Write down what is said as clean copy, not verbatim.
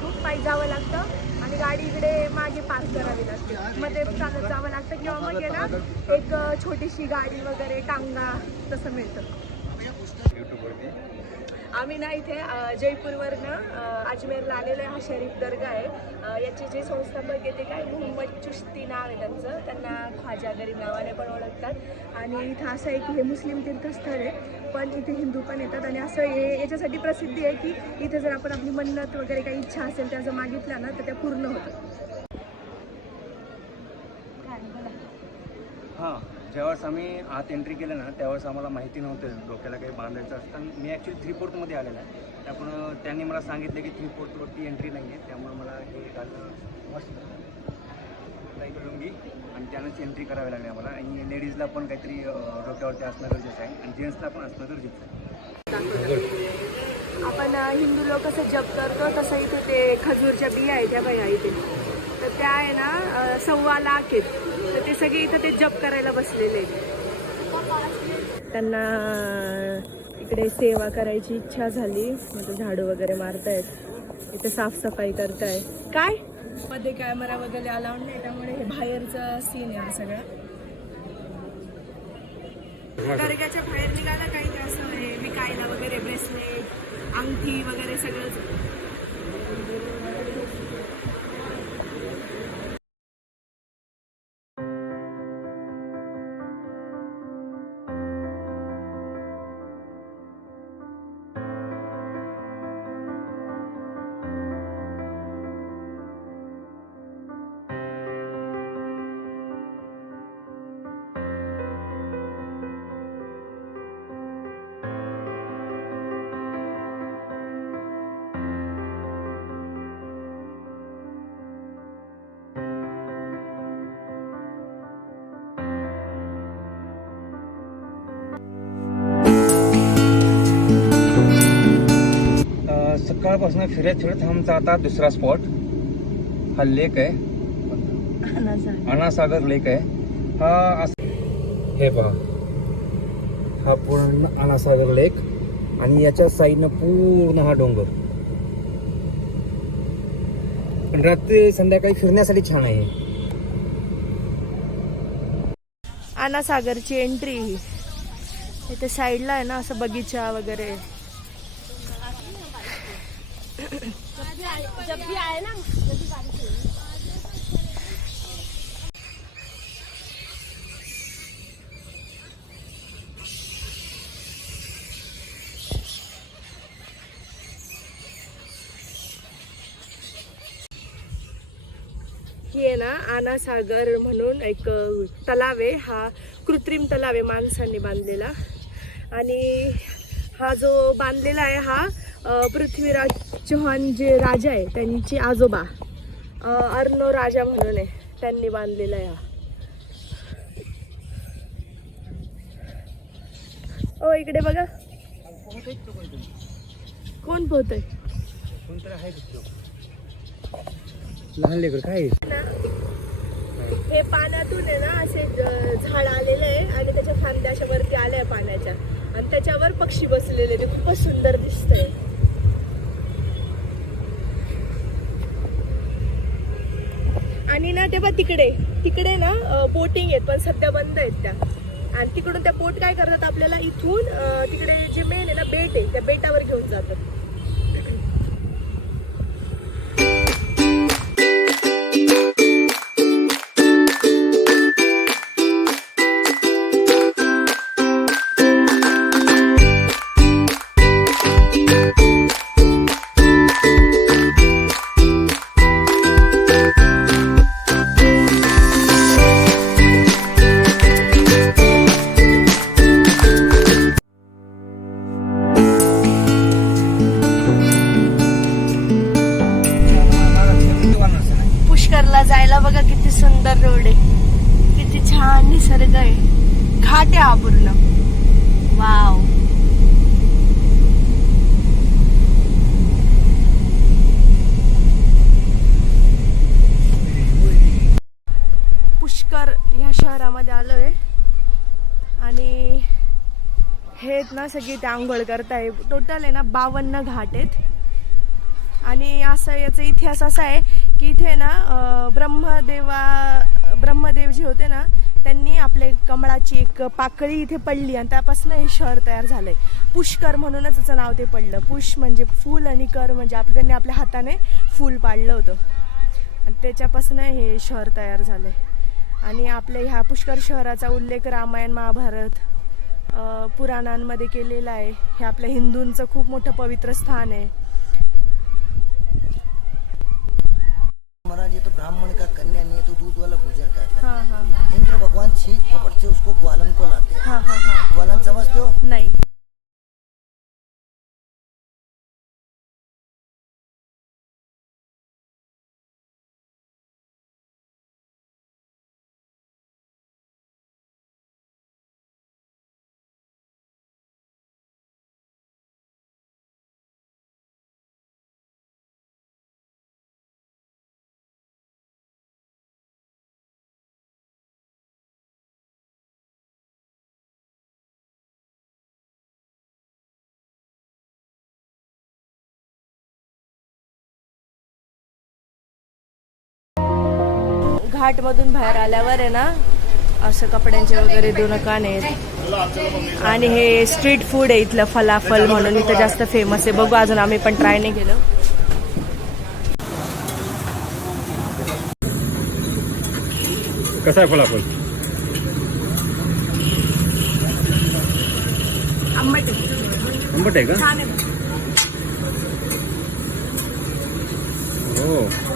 खूप पायी जावं लागतं आणि गाडी इकडे मागे पार्क करावी लागते, मध्ये चालत जावं लागतं किंवा मग आहे ना एक छोटीशी गाडी वगैरे टांगा तसं मिळतं. आम्ही ना इथे जयपूरवरनं अजमेरला आलेलो आहे. हा शरीफ दर्गा आहे. याचे जे संस्थापक आहे ते काय मोहम्मद चिश्ती नाव आहे त्यांचं, त्यांना ख्वाजा गरीब नावाने पण ओळखतात. आणि इथं असं एक हे मुस्लिम तीर्थस्थळ आहे, पण इथे हिंदू पण येतात. आणि असं हे याच्यासाठी प्रसिद्धी आहे की इथे जर आपण आपली मन्नत वगैरे काही इच्छा असेल त्या जर मागितल्या ना तर त्या पूर्ण होतात. हां, ज्यावेळेस आम्ही आत एंट्री केलं ना त्यावेळेस आम्हाला माहिती नव्हतं डोक्याला काही बांधायचं असतं. मी ॲक्च्युली 3/4मध्ये आलेला आहे, त्यामुळं त्यांनी मला सांगितलं की 3/4वरती एंट्री नाही आहे, त्यामुळे मला हे घालणं मस्त लुंगी आणि त्यानंच एंट्री करावी लागली आम्हाला. आणि लेडीजला पण काहीतरी डोक्यावरती असणं गरजेचं आहे आणि जेंट्सला पण असणं गरजेचं आहे. आपण हिंदू लोक कसं जप करतो तसं इथे ते खजूरच्या बिया आहेत त्या बाया इथे, तर त्या आहे ना 1.25 लाख आहेत. तर ते सगळे इथं ते जप करायला बसलेले आहेत. त्यांना इकडे सेवा करायची इच्छा झाली, म्हणजे झाडू वगैरे मारतायत, इथे साफसफाई करताय. काय मध्ये कॅमेरा वगैरे अलाउड नाही, त्यामुळे हे बाहेरचा सीन आहे हा सगळा. दर्ग्याच्या बाहेर निघाला काही असं हे विकायला वगैरे ब्रेसलेट, अंगठी वगैरे सगळंच. सकाळपासून फिरत आमचा आता दुसरा स्पॉट हा लेक आहे, अनासागर लेक आहे. हा हे पहा, हा पूर्ण अनासागर लेक आणि याच्या साईडनं पूर्ण हा डोंगर. पण रात्री संध्याकाळी फिरण्यासाठी छान आहे. अनासागरची एंट्री इथे साईडला आहे ना, असं बगीचा वगैरे. जब भी आए ना ही आहे ना अनासागर म्हणून एक तलाव आहे. हा कृत्रिम तलाव आहे माणसांनी बांधलेला. आणि हा जो बांधलेला आहे हा पृथ्वीराज चौहान जे राजा आहे त्यांचे आजोबा अर्नो राजा म्हणून आहे, त्यांनी बांधलेला आहे हा. ओ इकडे बघा, कोण पोहतोय? लहान लेकर काय हे पाण्यातून आहे ना असे झाड आलेलं आहे आणि त्याच्या फांद्या अशा वरती आल्या पाण्याच्या आणि त्याच्यावर पक्षी बसलेले, ते खूपच सुंदर दिसतंय. आणि ना तेव्हा तिकडे ना बोटिंग आहेत, पण सध्या बंद आहेत त्या. आणि तिकडून त्या बोट काय करतात, आपल्याला इथून तिकडे जे मेन आहे ना बेट आहे, त्या बेटावर घेऊन जातात. जायला बघा किती सुंदर रोड आहे, किती छान निसर्ग आहे. घाट आहे हा पूर्ण. वाव. पुष्कर ह्या शहरामध्ये आलोय आणि हे ना सगळी ते आंघोळ करताय. टोटल आहे ना 52 घाट आहेत आणि असं याचा इतिहास असा आहे की इथे ना ब्रह्मदेव जे होते ना त्यांनी आपले कमळाची एक पाकळी इथे पडली आणि त्यापासून हे शहर तयार झालंय. पुष्कर म्हणूनच त्याचं नाव ते पडलं. पुष म्हणजे फूल आणि कर म्हणजे त्यांनी आपल्या हाताने फूल पाडलं होतं आणि त्याच्यापासून हे शहर तयार झालंय. आणि आपल्या ह्या पुष्कर शहराचा उल्लेख रामायण महाभारत पुराणांमध्ये केलेला आहे. हे आपल्या हिंदूंचं खूप मोठं पवित्र स्थान आहे. महाराज ये तो ब्राह्मण का कन्या नहीं है तो दूध वाला गुजर का है. हाँ हाँ हाँ इंद्र भगवान छींक कपट से उसको ग्वालन को लाते हैं. हाँ हाँ हाँ ग्वालन समझते हो? नहीं. घाटमधून बाहेर आल्यावर आहे ना असं कपड्यांचे वगैरे दुकान आहेत आणि हे स्ट्रीट फूड आहे इथलं फलाफल म्हणून इथं जास्त फेमस आहे. बघू अजून आम्ही पण ट्राय नाही केलं. कसं आहे फलाफल? आंबट आहे का? छान आहे. हो.